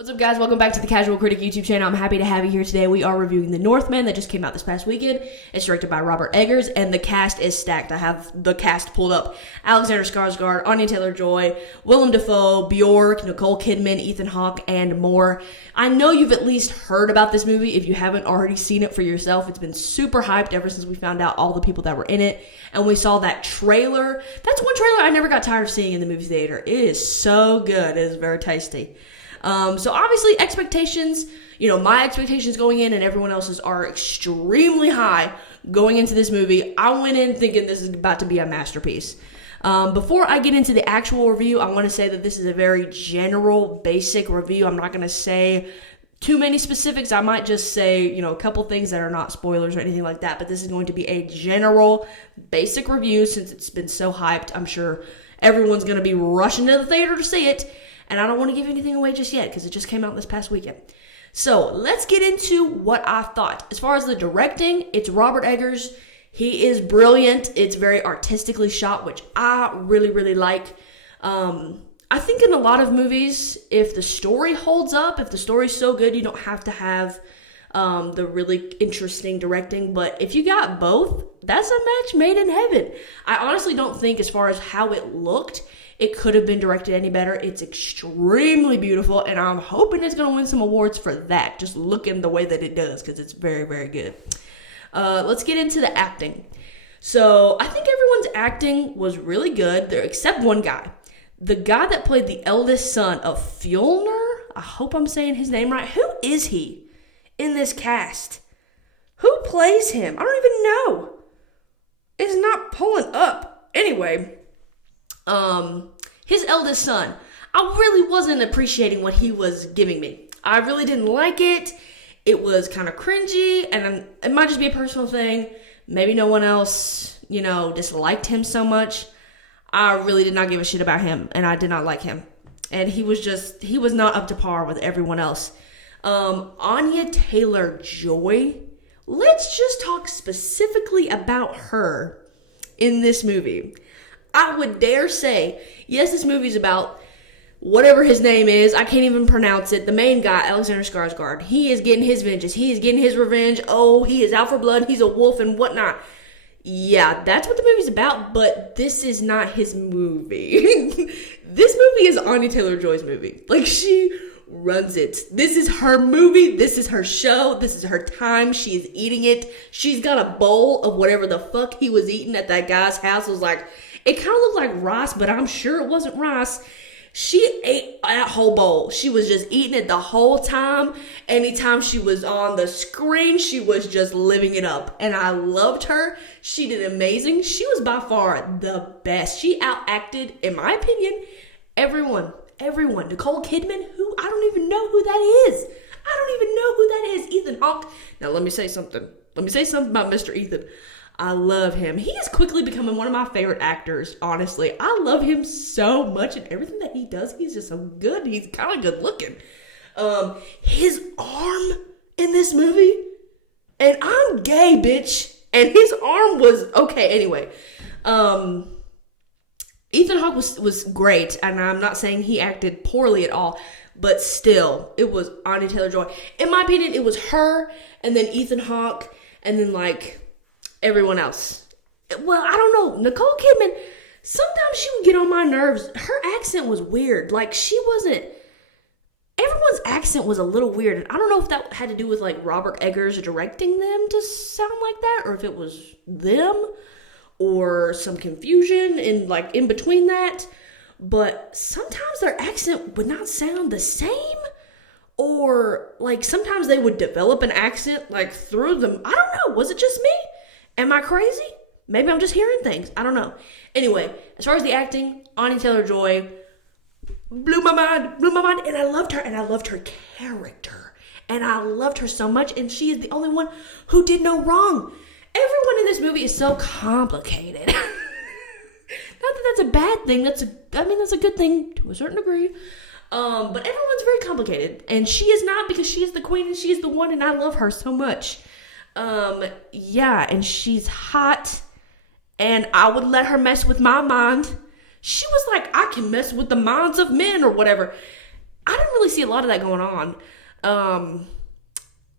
What's up, guys? Welcome back to the Casual Critic YouTube channel. I'm happy to have you here today. We are reviewing the Northman that just came out this past weekend. It's directed by Robert Eggers, and the cast is stacked. I have the cast pulled up. Alexander Skarsgård, Anya Taylor-Joy, Willem Dafoe, Bjork, Nicole Kidman, Ethan Hawke, and more. I know you've at least heard about this movie if you haven't already seen it for yourself. It's been super hyped ever since we found out all the people that were in it, and we saw that trailer. That's one trailer I never got tired of seeing in the movie theater. It is so good. It is very tasty. So obviously expectations, my expectations going in and everyone else's are extremely high going into this movie. I went in thinking this is about to be a masterpiece. Before I get into the actual review, I want to say that this is a very general, basic review. I'm not going to say too many specifics. I might just say, a couple things that are not spoilers or anything like that, but this is going to be a general, basic review since it's been so hyped. I'm sure everyone's going to be rushing to the theater to see it. And I don't want to give anything away just yet because it just came out this past weekend. So let's get into what I thought. As far as the directing, it's Robert Eggers. He is brilliant. It's very artistically shot, which I really, really like. I think in a lot of movies, if the story holds up, if the story's so good, you don't have to have the really interesting directing. But if you got both, that's a match made in heaven. I honestly don't think as far as how it looked, it could have been directed any better. It's extremely beautiful, and I'm hoping it's going to win some awards for that, just looking the way that it does, because it's very, very good. Let's get into the acting. So I think everyone's acting was really good, except one guy. The guy that played the eldest son of Fjolnir, I hope I'm saying his name right. Who is he in this cast? Who plays him? I don't even know. It's not pulling up. Anyway, his eldest son, I really wasn't appreciating what he was giving me. I really didn't like it. It was kind of cringy, and it might just be a personal thing. Maybe no one else, disliked him so much. I really did not give a shit about him, and I did not like him. And he was not up to par with everyone else. Anya Taylor-Joy, let's just talk specifically about her in this movie. I would dare say, yes, this movie's about whatever his name is. I can't even pronounce it. The main guy, Alexander Skarsgård, he is getting his vengeance. He is getting his revenge. Oh, he is out for blood. He's a wolf and whatnot. Yeah, that's what the movie's about, but this is not his movie. This movie is Anya Taylor-Joy's movie. Like, she runs it. This is her movie. This is her show. This is her time. She is eating it. She's got a bowl of whatever the fuck he was eating at that guy's house. It was like, it kind of looked like rice, but I'm sure it wasn't rice. She ate that whole bowl. She was just eating it the whole time. Anytime she was on the screen, she was just living it up. And I loved her. She did amazing. She was by far the best. She outacted, in my opinion, everyone. Nicole Kidman, who I don't even know who that is. I don't even know who that is. Ethan Hawke. Now let me say something. About Mr. Ethan. I love him. He is quickly becoming one of my favorite actors, honestly. I love him so much, and everything that he does, he's just so good. He's kind of good looking. His arm in this movie, and I'm gay, bitch, and his arm was, okay, anyway. Ethan Hawke was great, and I'm not saying he acted poorly at all, but still, it was Anya Taylor-Joy. In my opinion, it was her, and then Ethan Hawke, and then, everyone else. Well, I don't know. Nicole Kidman, sometimes she would get on my nerves. Her accent was weird. Everyone's accent was a little weird. And I don't know if that had to do with, Robert Eggers directing them to sound like that, or if it was them, or some confusion in between that. But sometimes their accent would not sound the same. Or, sometimes they would develop an accent, through them. I don't know. Was it just me? Am I crazy? Maybe I'm just hearing things. I don't know. Anyway, as far as the acting, Anya Taylor-Joy blew my mind, and I loved her, and I loved her character, and I loved her so much, and she is the only one who did no wrong. Everyone in this movie is so complicated. Not that that's a bad thing. That's a good thing to a certain degree. But everyone's very complicated, and she is not, because she is the queen, and she is the one, and I love her so much. And she's hot, and I would let her mess with my mind. She was like, I can mess with the minds of men or whatever. I didn't really see a lot of that going on.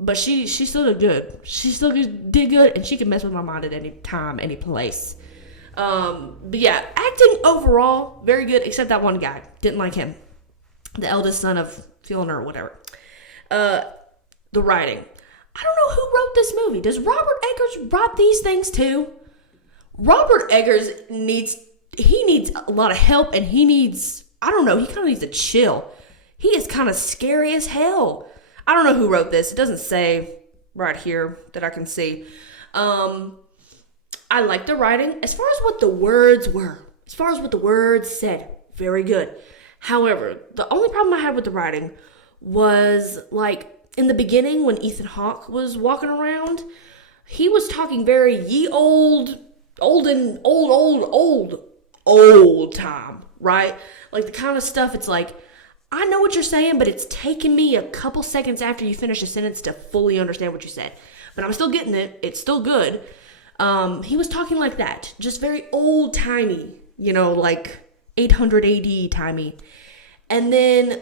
But she still did good. She still did good, and she can mess with my mind at any time, any place. But yeah, acting overall, very good, except that one guy. Didn't like him. The eldest son of Fiona or whatever. The writing. I don't know who wrote this movie. Does Robert Eggers write these things too? Robert Eggers needs a lot of help, and he kind of needs to chill. He is kind of scary as hell. I don't know who wrote this. It doesn't say right here that I can see. I like the writing. As far as what the words were, as far as what the words said, very good. However, the only problem I had with the writing was, like, in the beginning when Ethan Hawke was walking around, he was talking very old time, right? Like, the kind of stuff, it's like, I know what you're saying, but it's taken me a couple seconds after you finish a sentence to fully understand what you said. But I'm still getting it. It's still good. He was talking like that. Just very old-timey, like 800 AD timey. And then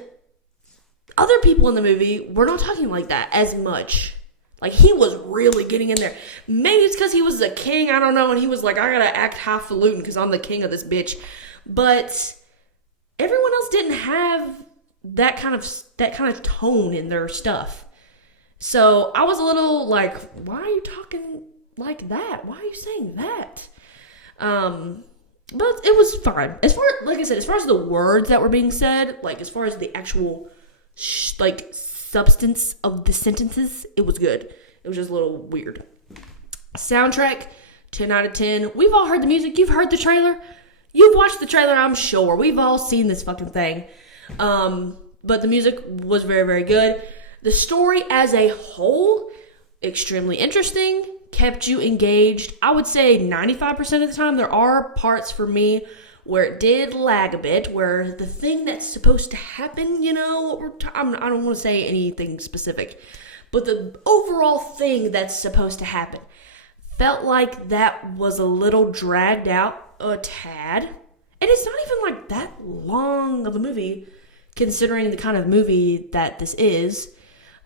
other people in the movie were not talking like that as much. Like, he was really getting in there. Maybe it's because he was a king, I don't know, and he was like, I gotta act highfalutin because I'm the king of this bitch. But everyone else didn't have that kind of tone in their stuff. So I was a little like, why are you talking like that? Why are you saying that? But it was fine. As far as the words that were being said, like as far as the actual substance of the sentences, it was good. It was just a little weird. Soundtrack, 10 out of 10. We've all heard the music. You've heard the trailer. You've watched the trailer, I'm sure. We've all seen this fucking thing. But the music was very, very good. The story as a whole, extremely interesting, kept you engaged. I would say 95% of the time. There are parts for me where it did lag a bit, where the thing that's supposed to happen, I don't want to say anything specific, but the overall thing that's supposed to happen felt like that was a little dragged out a tad. And it's not even like that long of a movie, considering the kind of movie that this is.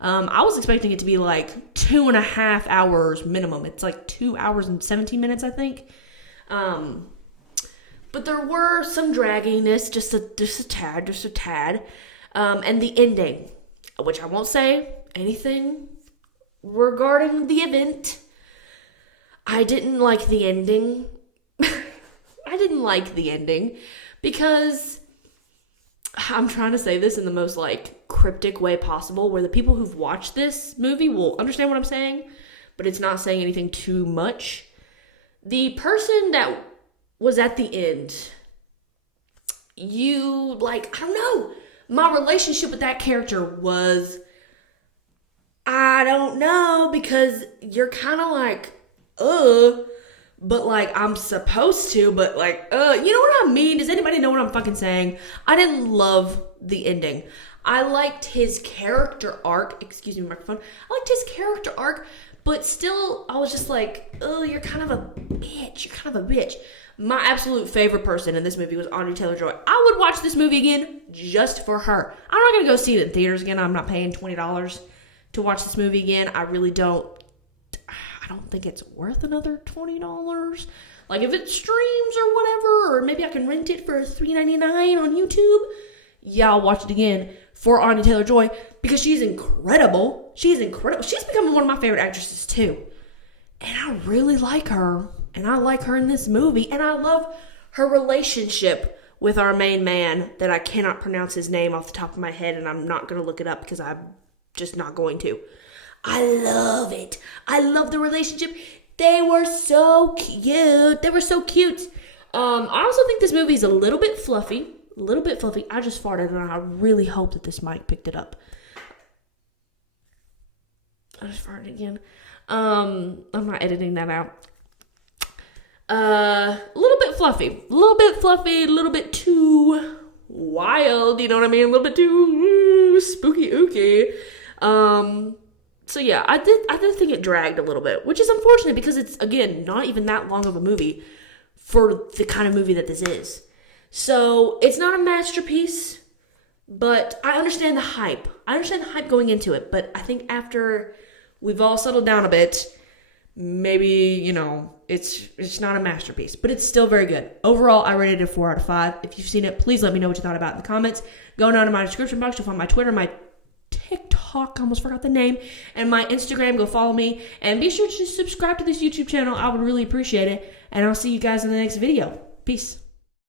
I was expecting it to be like 2.5 hours minimum. It's like 2 hours and 17 minutes, I think. But there were some dragginess, just a tad. And the ending, which I won't say anything regarding the event. I didn't like the ending. I didn't like the ending because I'm trying to say this in the most cryptic way possible, where the people who've watched this movie will understand what I'm saying, but it's not saying anything too much. The person that was at the end, I don't know, my relationship with that character was, I don't know, because you're kind of like, but I'm supposed to, but you know what I mean? Does anybody know what I'm fucking saying? I didn't love the ending. I liked his character arc. Excuse me, microphone. I liked his character arc, but still, I was just like, you're kind of a bitch. My absolute favorite person in this movie was Anya Taylor-Joy. I would watch this movie again just for her. I'm not going to go see it in theaters again. I'm not paying $20 to watch this movie again. I really don't. I don't think it's worth another $20. If it streams or whatever, or maybe I can rent it for $3.99 on YouTube. Yeah, I'll watch it again for Anya Taylor-Joy because she's incredible. She's becoming one of my favorite actresses too. And I really like her. And I like her in this movie. And I love her relationship with our main man that I cannot pronounce his name off the top of my head, and I'm not going to look it up because I'm just not going to. I love it. I love the relationship. They were so cute. I also think this movie is a little bit fluffy. I just farted, and I really hope that this mic picked it up. I just farted again. I'm not editing that out. A little bit fluffy, a little bit too wild, you know what I mean? A little bit too spooky ooky. So yeah, I did think it dragged a little bit, which is unfortunate because it's, again, not even that long of a movie for the kind of movie that this is. So it's not a masterpiece, But I understand the hype. I understand the hype going into it. But I think after we've all settled down a bit, maybe, you know, it's not a masterpiece. But it's still very good. Overall, I rated it a 4 out of 5. If you've seen it, please let me know what you thought about it in the comments. Go down to my description box. You'll find my Twitter, my TikTok, I almost forgot the name, and my Instagram. Go follow me. And be sure to subscribe to this YouTube channel. I would really appreciate it. And I'll see you guys in the next video. Peace.